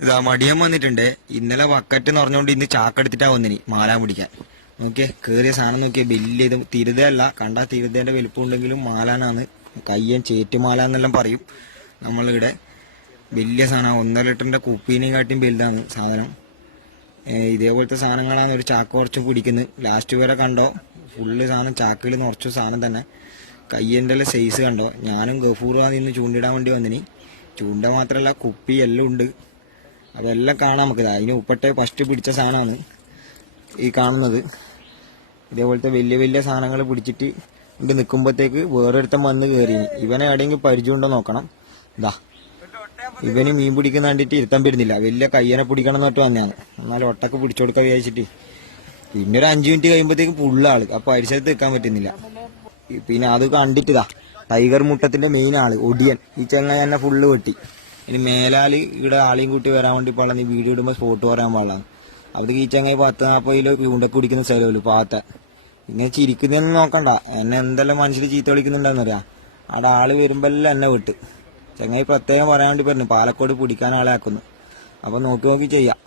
ഇതാ മടിയൻ വന്നിട്ടുണ്ട്. ഇന്നലെ വക്കറ്റ് എന്ന് പറഞ്ഞുകൊണ്ട് ഇന്ന് ചാക്കെടുത്തിട്ടാ വന്നിനി. മാല പിടിക്കാൻ. നോക്കിയേ കേറിയ സാധനം നോക്കിയേ വലിയ ഇത് തിരുതയല്ല. കണ്ട തിരുതേന്റെ വലിപ്പം ഉണ്ടെങ്കിലും മാലാനാണ്. കയ്യൻ ചേറ്റുമാല എന്നെല്ലാം പറയും. നമ്മളിവിടെ വലിയ സാധനം ഒന്നര ലിറ്ററിന്റെ കുപ്പീനെയും കാട്ടിയും വലുതാണ് സാധനം. ഇതേപോലത്തെ സാധനങ്ങളാണ് ഒരു ചാക്ക് കുറച്ച് പിടിക്കുന്നത് ലാസ്റ്റ് വരെ കണ്ടോ? ഫുള്ള് സാധനം ചാക്കിൽ നിറച്ച സാധനം തന്നെ. കയ്യന്റെ സൈസ് കണ്ടോ? ഞാനും ഗഫൂറും ഇന്ന് ചൂണ്ടിടാൻ വേണ്ടി വന്നിനി. ചൂണ്ട മാത്രമല്ല കുപ്പി എല്ലാം ഉണ്ട്. അതെല്ലാം കാണാം നമുക്ക്. അതിന് ഉപ്പട്ടെ ഫസ്റ്റ് പിടിച്ച സാധനമാണ് ഈ കാണുന്നത്. ഇതേപോലത്തെ വലിയ വലിയ സാധനങ്ങൾ പിടിച്ചിട്ട് ഇവിടെ നിൽക്കുമ്പോഴത്തേക്ക് വേറൊരുത്തൻ വന്ന് കയറി ഇവനെ എവിടെയെങ്കിലും പരിചയമുണ്ടോ നോക്കണം. ഇതാ ഇവന് മീൻ പിടിക്കുന്ന കണ്ടിട്ട് ഇരുത്താൻ പറ്റുന്നില്ല. വലിയ കയ്യനെ പിടിക്കണം എന്നിട്ട് വന്നെയാണ് എന്നാലും ഒട്ടക്ക് പിടിച്ചു കൊടുക്കാൻ വിചാരിച്ചിട്ട്. പിന്നെ ഒരു അഞ്ചു മിനിറ്റ് കഴിയുമ്പോഴത്തേക്ക് ഫുള്ള ആൾ. അപ്പൊ പരിസരത്ത് നിൽക്കാൻ പറ്റുന്നില്ല. പിന്നെ അത് കണ്ടിട്ടിതാ ടൈഗർ മുട്ടത്തിന്റെ മെയിൻ ആൾ ഒടിയൻ. ഈ ചെങ്ങ തന്നെ ഫുള്ള് വെട്ടി. ഇനി മേലാൽ ഇവിടെ ആളെയും കൂട്ടി വരാൻ വേണ്ടി പാടാണ് ഈ വീഡിയോ ഇടുമ്പോൾ സ്പോട്ട് പറയാൻ പാടാണ് അവിടെ കീച്ചങ്ങി പത്ത് നാൽപ്പത് കിലോ ചൂണ്ടക്ക് കുടിക്കുന്ന സ്ഥലമല്ലോ പാത്ത. ഇങ്ങനെ ചിരിക്കുന്നതൊന്നും നോക്കണ്ട. എന്നെ എന്തെല്ലാം മനുഷ്യർ ചീത്ത വിളിക്കുന്നുണ്ടെന്നറിയാം അവിടെ ആൾ വരുമ്പോഴെല്ലാം എന്നെ വിട്ട്. ചങ്ങായി പ്രത്യേകം പറയാൻ വേണ്ടി പറഞ്ഞു. പാലക്കോട് പിടിക്കാൻ ആളെ ആക്കുന്നു. അപ്പൊ നോക്കി നോക്കി ചെയ്യാം.